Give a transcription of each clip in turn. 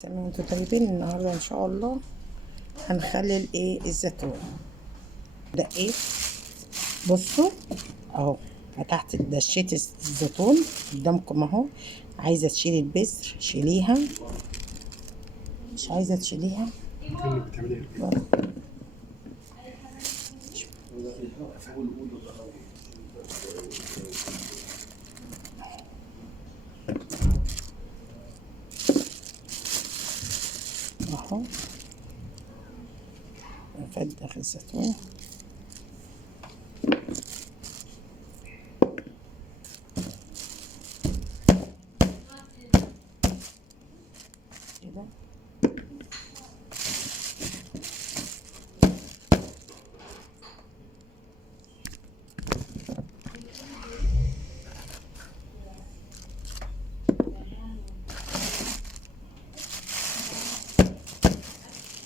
تمام، انتوا طيبين. النهارده ان شاء الله هنخلل الزيتون ده بصوا اهو. فتحت دشيت الزيتون قدامكم اهو. عايزه تشيلي البذر شيليها، مش عايزه تشيليها اهو. نفدخ الزيتون كده.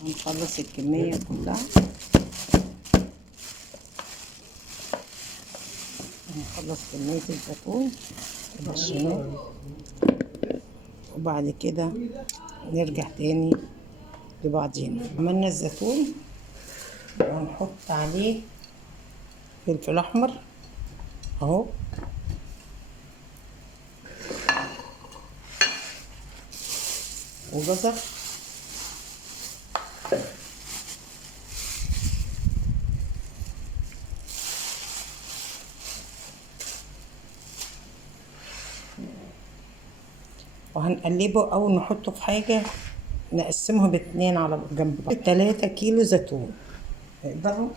هنخلص الكمية كلها، هنخلص كمية الزيتون الشمال، وبعد كده نرجع تاني لبعضينا. عملنا الزيتون وهنحط عليه فلفل احمر اهو، وجزر وهنقلبه او نحطه في حاجة نقسمه باتنين على جنب بعض. 3 كيلو زيتون نقدروا،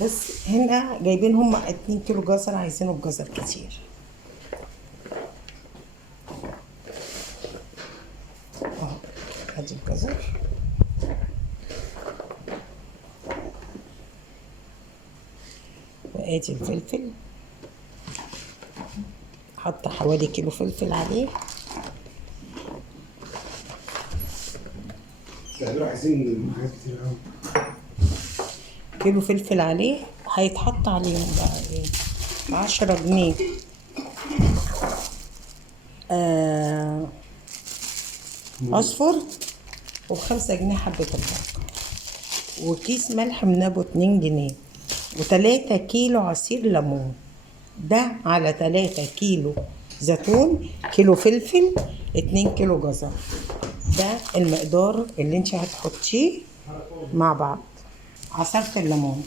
بس هنا جايبين هما 2 كيلو جزر، عايزينه بجزر كتير اهو. ادي الجزر وادي الفلفل، حط حوالي كيلو فلفل عليه. عايزين حاجات كتير قوي. كيلو فلفل عليه، هيتحط عليهم بقى 10 جنيه اصفر، و5 جنيه حبة البركة، وكيس ملح من ابو 2 جنيه، و3 كيلو عصير ليمون. ده على 3 كيلو زيتون، كيلو فلفل، 2 كيلو جزر. ده المقدار اللي انت هتحطيه مع بعض. عصرت الليمون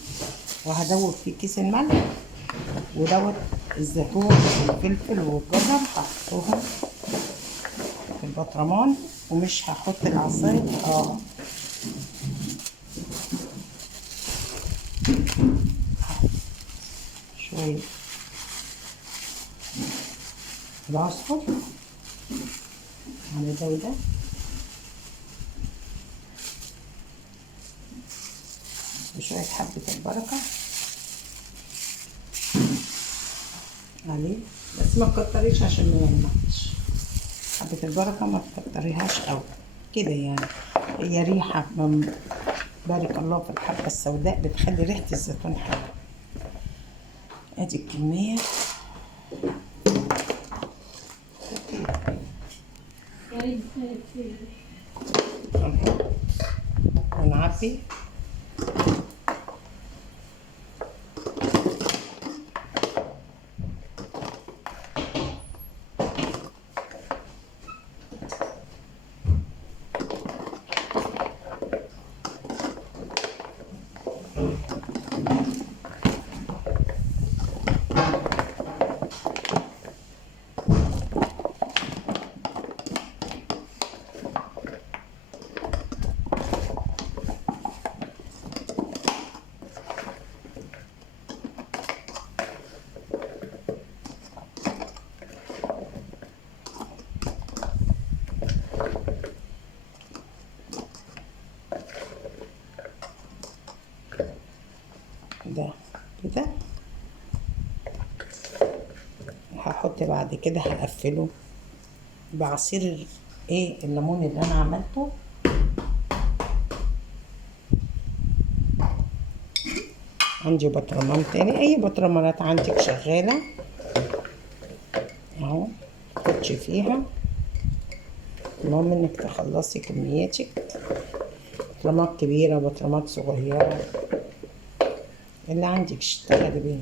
وهدوب فيه كيس الملح، ودوت الزيتون والفلفل والجزر هحطهم في البطرمان، ومش هحط العصير شوية العصفر على ده وده، وشوية حبة البركة عليه، بس ما تكتريش عشان ما يلمعش. حبة البركة ما تكتريهاش قوي كده يعني، هي ريحة بارك الله في الحبة السوداء بتخلي ريحة الزيتون حلوة. ادي الكمية ونعبي. ده كده هحط بعد كده، هقفله بعصير الليمون اللي انا عملته. عندي بطرمان تاني، اي بطرمانات عندك شغالة اهو، حطي فيها المهم انك تخلصي كمياتك، بطرمات كبيرة بطرمات صغيرة اللي عندك اشتغلي بيه.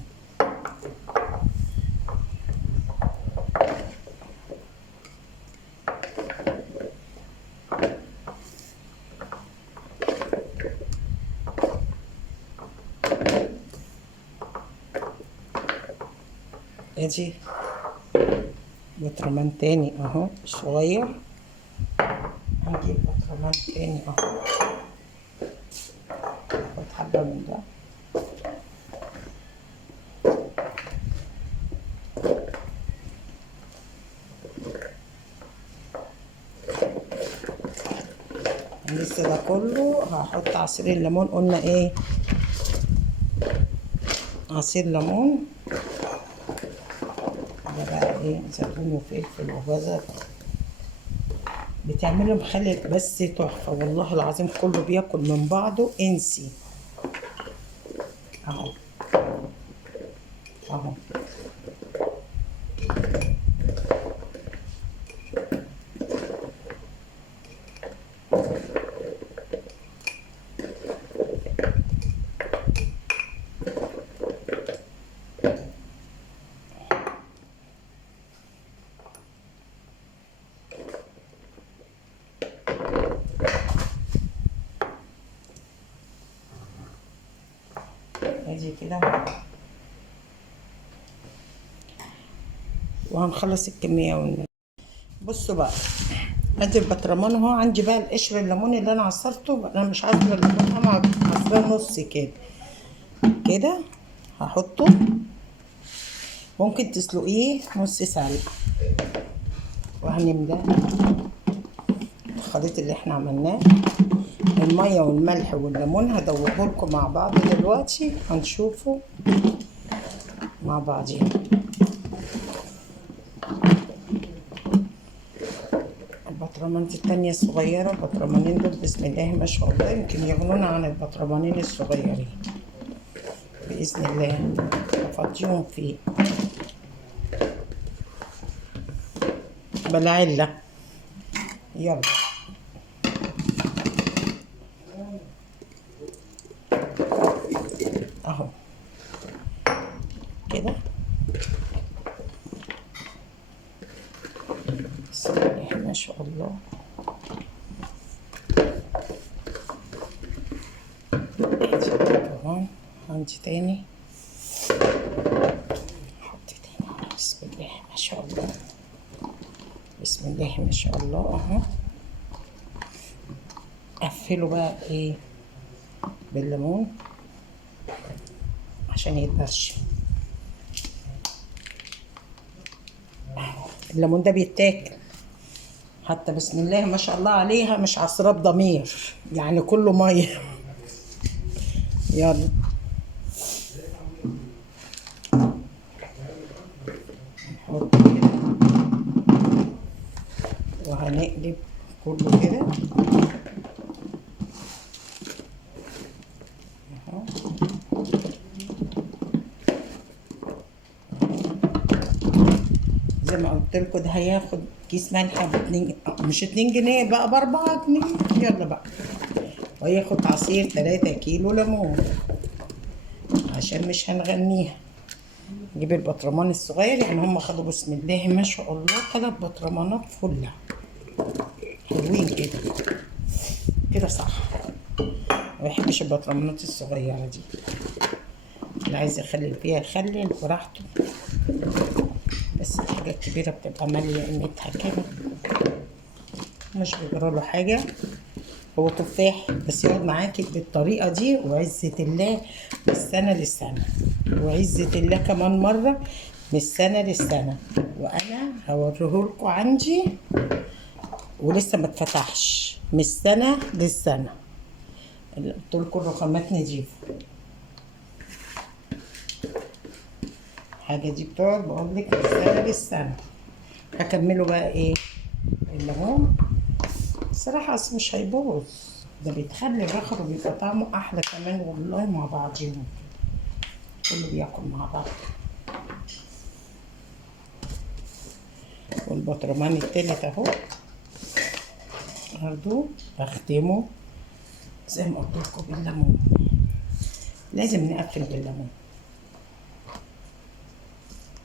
ادي بطرمان تاني اهو صغير، هنجيب بطرمان تاني اهو، خد حبة من ده. لسه ده كله هحط عصير الليمون، قلنا ايه؟ عصير ليمون، ده بقى ايه؟ زيتون وفلفل وجزر، بتعمله مخلل بس تحفه والله العظيم، كله بياكل من بعضه انسي. اهو اهو ادي كده، وهنخلص الكميه والنبي. بصوا بقى، ادي البطرمان اهو، عندي بقى القشر الليمون اللي انا عصرته، انا مش عصره الليمون، انا عصراه نص كده كده، هحطه. ممكن تسلقيه نص سلقه، وهنملاه الخليط اللي احنا عملناه، الميه والملح والليمون هدوبه لكم مع بعض دلوقتي، هنشوفه مع بعضين. البطرمانات التانية الصغيرة، البطرمانين دول بسم الله ما شاء الله يمكن يغنونا عن البطرمانين الصغيرين بإذن الله، هفضيهم فيه بالعلة. يلا اهو كده، بسم الله ما شاء الله. كمان عندي تاني، حط تاني، بسم الله ما شاء الله، بسم الله ما شاء الله اهو. قفله بقى ايه؟ بالليمون عشان يتبرش. الليمون ده بيتاكل حتى، بسم الله ما شاء الله عليها، مش عصراه بضمير يعني، كله ميه. يلا نحط كده، وهنقلب كله كده اهو. زي ما قلت لكم، ده هياخد كيس ملح مش 2 جنيه بقى، ب4 جنيه. يلا بقى، وهياخد عصير 3 كيلو ليمون عشان مش هنغنيها. نجيب البطرمان الصغير، يعني هم خدوا بسم الله ما شاء الله 3 بطرمانات فله حلوين كده كده، صح. ما بحبش البطرمانات الصغيره دي، اللي عايز يخلل فيها يخلل براحته، بس الحاجه الكبيره بتبقى ماليه قيمتها كده، مش بيجراله حاجه. هو تفاح بس يقعد معاكي بالطريقه دي، وعزه الله من السنه للسنه، وعزه الله كمان مره من السنه للسنه. وانا هوريهولكوا عندي ولسه ما اتفتحش، من السنه للسنه، اللي قلت لكم الرخامات نضيفه. الحاجه دي بتقعد بقول لك من السنه للسنه. هكمله بقى ايه؟ الليمون الصراحه اصل مش هيبوظ، ده بيتخلي الرخر وبيبقى طعمه احلى كمان والله، مع بعضيهم كله بياكل مع بعض. والبطرمان التالت اهو برضو بختمه زي ما قلت لكم بالليمون. لازم نقفل بالليمون.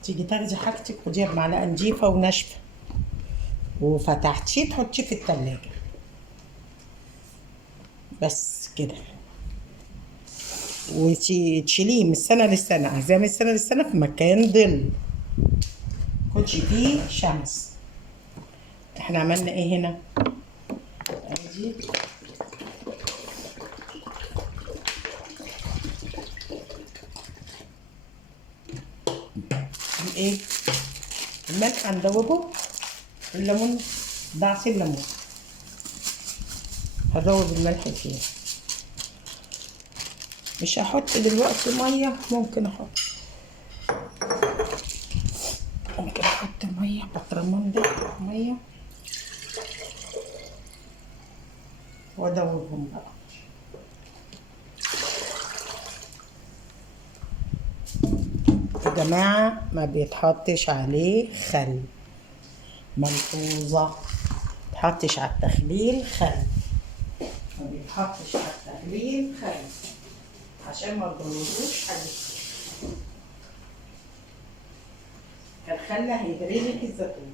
تيجي تاخدي حاجتك خديها بمعلقه نضيفه وناشفه، وفتحتيه تحطيه في التلاجة بس كده، وتشيليه من السنه للسنه، عايزاه من السنه للسنه في مكان ظل كنتش فيه شمس. احنا عملنا ايه هنا؟ ادي ايه الملح هندوبه، الليمون ده عصير ليمون هدوب الملح فيه. مش هحط دلوقتي ميه، ممكن احط ميه بطرمان ده ميه وادوبهم بقى. يا جماعه ما بيتحطش عليه خل، ملحوظه، مبيتحطش على التخليل خل، ما بيتحطش على التخليل خل عشان ما تضروش حاجه. الخل هيهري الزيتون،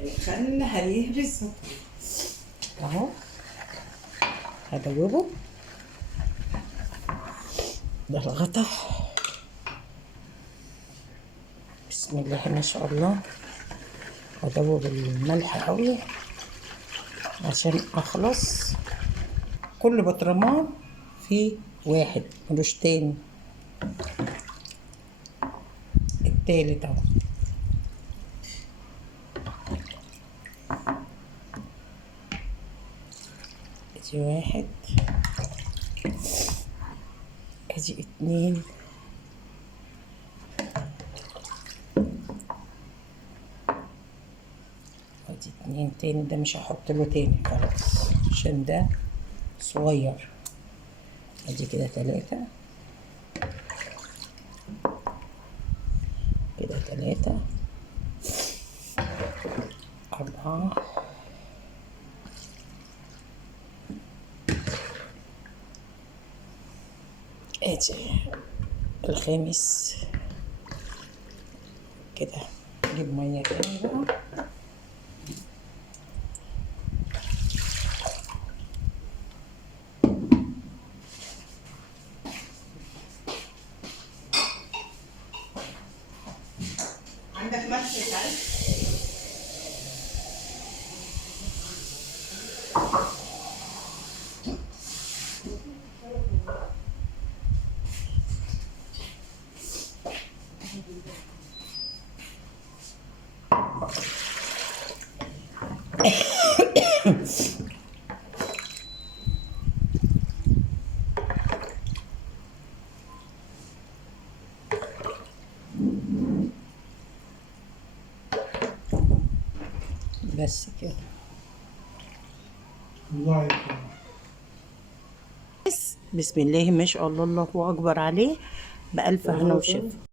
الخل هيهري الزيتون اهو. هدوبه ده الغطا. بسم الله ما شاء الله. هدوب الملح قوي عشان اخلص. كل بطرمان فيه واحد ملوش تاني. التالت اهو. ادي واحد، ادي اتنين، ادي اتنين تاني. ده مش هحط له تاني خلاص عشان ده صغير. ادي كده تلاتة، كده تلاتة، أربعة، ادي الخامس كده. نجيب مية تاني بقى. عندك ملح تعال. بس كده. الله يكرمك. بسم الله ما شاء الله، الله اكبر عليه. بألف هنا وشفا.